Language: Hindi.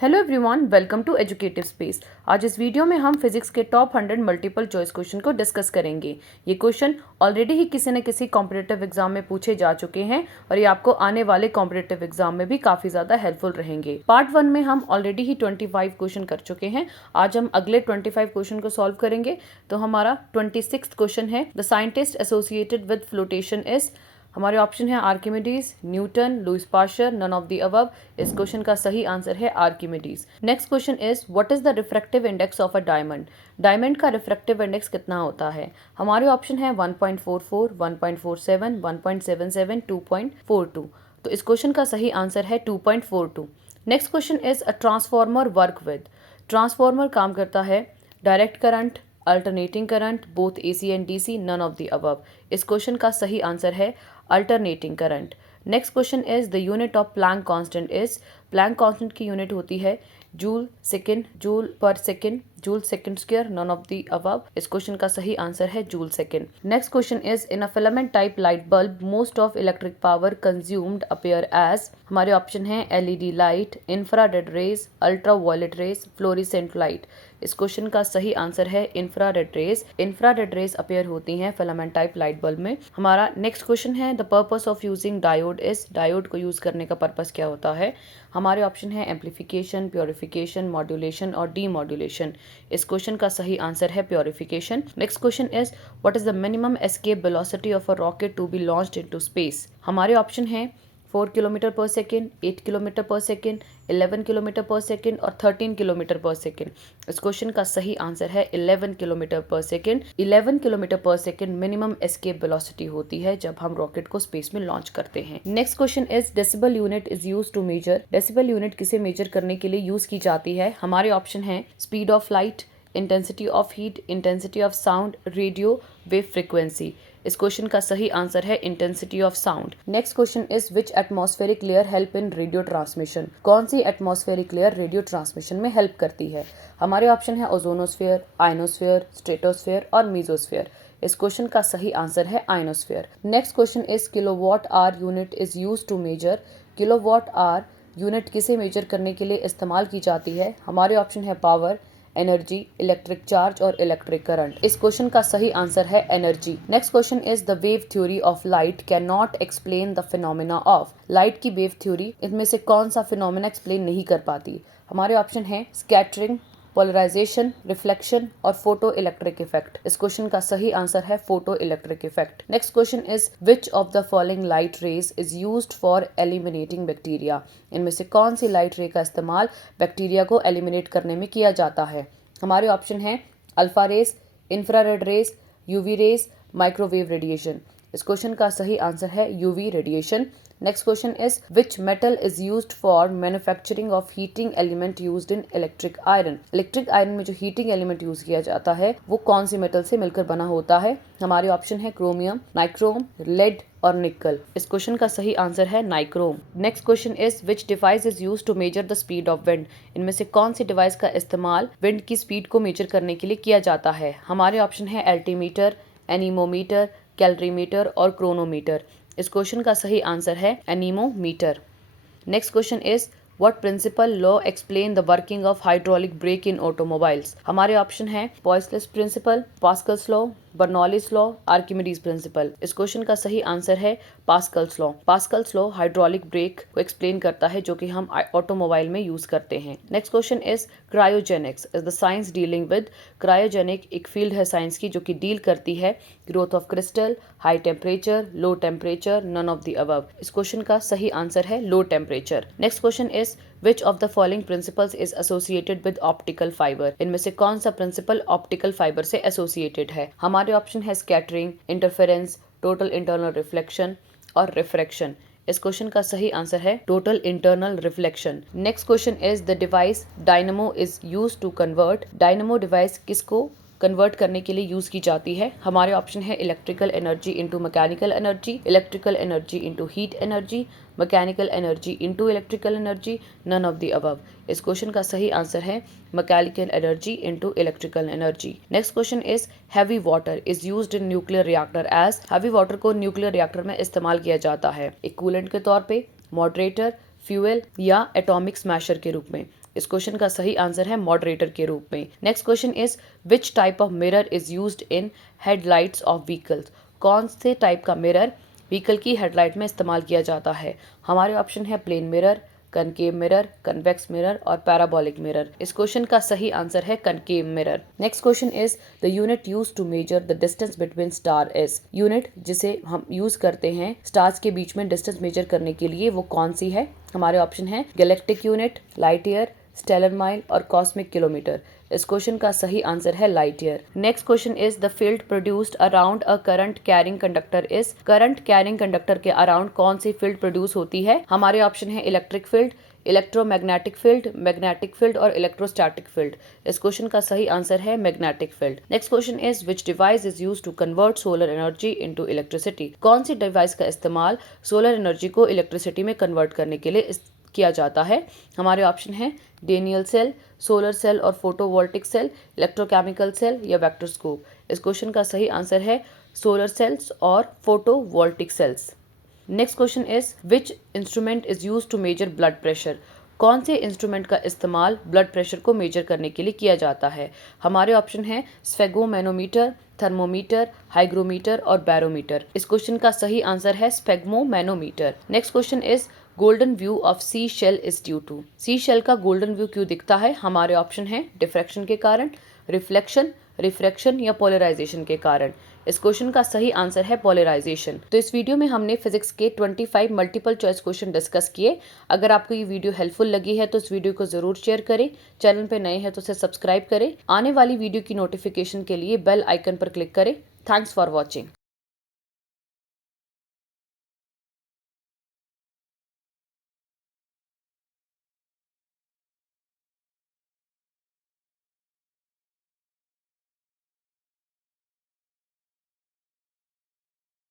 Hello everyone, welcome to educative space. आज इस वीडियो में हम फिजिक्स के टॉप 100 मल्टीपल चॉइस क्वेश्चन को डिस्कस करेंगे। ये क्वेश्चन ऑलरेडी ही किसी न किसी कॉम्पिटिटिव एग्जाम में पूछे जा चुके हैं और ये आपको आने वाले कॉम्पिटिटिव एग्जाम में भी काफी ज्यादा हेल्पफुल रहेंगे। पार्ट 1 में हम ऑलरेडी ही 25 क्वेश्चन कर चुके हैं। आज हम अगले 25 क्वेश्चन को सॉल्व करेंगे। तो हमारा 26 क्वेश्चन है, the scientist associated with flotation is. हमारे ऑप्शन है Archimedes, Newton, Louis Pasteur, none of the above. इस क्वेश्चन का सही आंसर है Archimedes. Next question is what is the refractive index of a diamond. Diamond का रिफ्रैक्टिव इंडेक्स कितना होता है। हमारे ऑप्शन है 1.44, 1.47, 1.77, 2.42। तो इस क्वेश्चन का सही आंसर है 2.42। Next question is a transformer work with. Transformer काम करता है direct current, alternating current, both AC and DC, none of the above. इस क्वेश्चन का सही आंसर है alternating current. Next question is the unit of Planck constant is. Planck constant की यूनिट होती है जूल सेकेंड, जूल पर second, joule second square, none of the above. इस क्वेश्चन का सही आंसर है joule second. Next question is in a filament type light bulb most of electric power consumed appear as. हमारे ऑप्शन है LED light, infrared rays, ultra violet rays, fluorescent light. इस क्वेश्चन का सही आंसर है इंफ्रारेड रेज। इंफ्रारेड रेज अपीयर होती हैं फिलामेंट टाइप लाइट बल्ब में। हमारा नेक्स्ट क्वेश्चन है the purpose of using diode is. Diode को यूज करने का पर्पस क्या होता है। हमारे ऑप्शन है एम्पलीफिकेशन, प्योरिफिकेशन, मॉड्यूलेशन और डीमॉड्यूलेशन। इस क्वेश्चन का सही आंसर है purification. Next question is what is the minimum escape velocity of a rocket to be launched into space. हमारे ऑप्शन है 4 किलोमीटर पर सेकेंड, 8 किलोमीटर पर सेकेंड, 11 किलोमीटर पर सेकेंड और 13 किलोमीटर पर सेकेंड। इस क्वेश्चन का सही आंसर है 11 किलोमीटर पर सेकेंड। 11 किलोमीटर पर सेकेंड मिनिमम एस्केप वेलोसिटी होती है जब हम रॉकेट को स्पेस में लॉन्च करते हैं। Next question is decibel unit is used to measure. Decibel unit किसे मेजर करने के लिए यूज की जाती है। हमारे ऑप्शन है speed of light, intensity of heat, intensity of sound, radio wave frequency. इस क्वेश्चन का सही आंसर है intensity of sound. Next question is which atmospheric layer help in radio transmission. कौन सी एटमॉस्फेरिक लेयर रेडियो ट्रांसमिशन में हेल्प करती है। हमारे ऑप्शन है ओजोनोस्फेयर, आयनोस्फेयर, स्ट्रेटोस्फेयर और मीजोस्फेयर। इस क्वेश्चन का सही आंसर है ionosphere. Next question is kilowatt hour unit is used to major. Kilowatt hour unit किसे मेजर करने के लिए इस्तेमाल की जाती है। हमारे ऑप्शन है पावर, एनर्जी, इलेक्ट्रिक चार्ज और इलेक्ट्रिक करंट। इस क्वेश्चन का सही आंसर है energy. Next question is the wave theory of light can not explain the phenomena of. Light की वेव थ्योरी इनमें से कौन सा फिनोमिना एक्सप्लेन नहीं कर पाती। हमारे ऑप्शन है स्कैटरिंग, पोलराइजेशन, रिफ्लेक्शन और फोटो इलेक्ट्रिक इफेक्ट। इस क्वेश्चन का सही आंसर है photo electric effect. Next question is which of the following light rays is used for eliminating bacteria. इनमें से कौन सी लाइट रे का इस्तेमाल बैक्टीरिया को एलिमिनेट करने में किया जाता है। हमारे ऑप्शन है alpha rays, infrared rays, UV rays, microwave radiation. इस क्वेश्चन का सही आंसर है UV radiation. Next question is which metal is used for manufacturing of heating element used in electric iron. Electric iron में जो हीटिंग एलिमेंट यूज किया जाता है वो कौन सी मेटल से मिलकर बना होता है। हमारे ऑप्शन है क्रोमियम, नाइक्रोम, लेड और निकल। इस क्वेश्चन का सही आंसर है nichrome. Next question is which device is used to measure the speed of wind. इनमें से कौन सी डिवाइस का इस्तेमाल विंड की स्पीड को मेजर करने के लिए किया जाता है। हमारे ऑप्शन है एल्टीमीटर, एनीमोमीटर, कैलरीमीटर और क्रोनोमीटर। इस क्वेश्चन का सही आंसर है anemometer. Next question is what principle law explain the working of hydraulic brake in automobiles. हमारे ऑप्शन है Poiseuille's principle, Pascal's law, Bernoulli's law, Archimedes principle. इस क्वेश्चन का सही आंसर है Pascal's law. Pascal's law hydraulic brake को एक्सप्लेन करता है जो कि हम ऑटोमोबाइल में यूज करते हैं। Next question is cryogenics is the science dealing with. Cryogenic एक फील्ड है साइंस की जो कि डील करती है growth of crystal, high temperature, low temperature, none of the above. इस क्वेश्चन का सही आंसर है low temperature. Next question is which of the following principles is associated with optical fibre. इनमें से कौन सा प्रिंसिपल ऑप्टिकल फाइबर से एसोसिएटेड है। हमारे ऑप्शन है scattering, interference, total internal reflection और रिफ्रैक्शन। इस क्वेश्चन का सही आंसर है total internal reflection. Next question is the device dynamo is used to convert. Dynamo device किसको कन्वर्ट करने के लिए यूज की जाती है। हमारे ऑप्शन है electrical energy into mechanical energy, electrical energy into heat energy, mechanical energy into electrical energy, none of the above. इस क्वेश्चन का सही आंसर है mechanical energy into electrical energy. Next question is heavy water is used in nuclear reactor as. Heavy water को न्यूक्लियर रिएक्टर में इस्तेमाल किया जाता है एक कूलेंट के तौर पे, मॉडरेटर, फ्यूल या एटॉमिक स्मैशर के रूप में। इस क्वेश्चन का सही आंसर है मॉडरेटर के रूप में। Next question is which type of mirror is used in headlights of vehicles. कौन से टाइप का मिरर व्हीकल की हेडलाइट में इस्तेमाल किया जाता है। हमारे ऑप्शन है plane mirror, concave mirror, convex mirror और पैराबोलिक मिरर। इस क्वेश्चन का सही आंसर है concave mirror. Next question is the unit use to measure the distance between star is. Unit जिसे हम यूज करते हैं स्टार्स के बीच में डिस्टेंस मेजर करने के लिए वो कौन सी है। हमारे ऑप्शन है galactic unit, light year, stellar mile और कॉस्मिक किलोमीटर। इस क्वेश्चन का सही आंसर है light year. Next question is the field produced around a current carrying conductor is. Current carrying conductor के अराउंड कौन सी फील्ड प्रोड्यूस होती है। हमारे ऑप्शन है electric field, electromagnetic field, magnetic field और इलेक्ट्रोस्टैटिक फील्ड। इस क्वेश्चन का सही आंसर है magnetic field. Next question is which device is used to convert solar energy into electricity. कौन सी डिवाइस का इस्तेमाल सोलर एनर्जी को इलेक्ट्रिसिटी में कन्वर्ट करने के लिए किया जाता है। हमारे ऑप्शन है डेनियल सेल, सोलर सेल और फोटोवोल्टिक सेल, इलेक्ट्रोकेमिकल सेल या वेक्टरस्कोप। इस क्वेश्चन का सही आंसर है सोलर सेल्स और photovoltaic cells. Next question is which instrument is used to measure blood pressure. कौन से इंस्ट्रूमेंट का इस्तेमाल ब्लड प्रेशर को मेजर करने के लिए किया जाता है। हमारे ऑप्शन है स्फेगोमैनोमीटर, थर्मोमीटर, हाइग्रोमीटर और बैरोमीटर। इस क्वेश्चन का सही आंसर है sphygmomanometer. Next question is golden view of sea shell is due to. Sea shell का गोल्डन व्यू क्यों दिखता है। हमारे ऑप्शन है डिफ्रैक्शन के कारण, रिफ्लेक्शन, रिफ्रैक्शन या पोलराइजेशन के कारण। इस क्वेश्चन का सही आंसर है पोलराइजेशन। तो इस वीडियो में हमने फिजिक्स के 25 मल्टीपल चॉइस क्वेश्चन डिस्कस किए। अगर आपको ये वीडियो हेल्पफुल लगी है तो इस वीडियो को जरूर शेयर करें। चैनल पे नए हैं तो इसे सब्सक्राइब करें। आने वाली वीडियो की नोटिफिकेशन के लिए बेल आइकन पर क्लिक करें। Thanks for watching.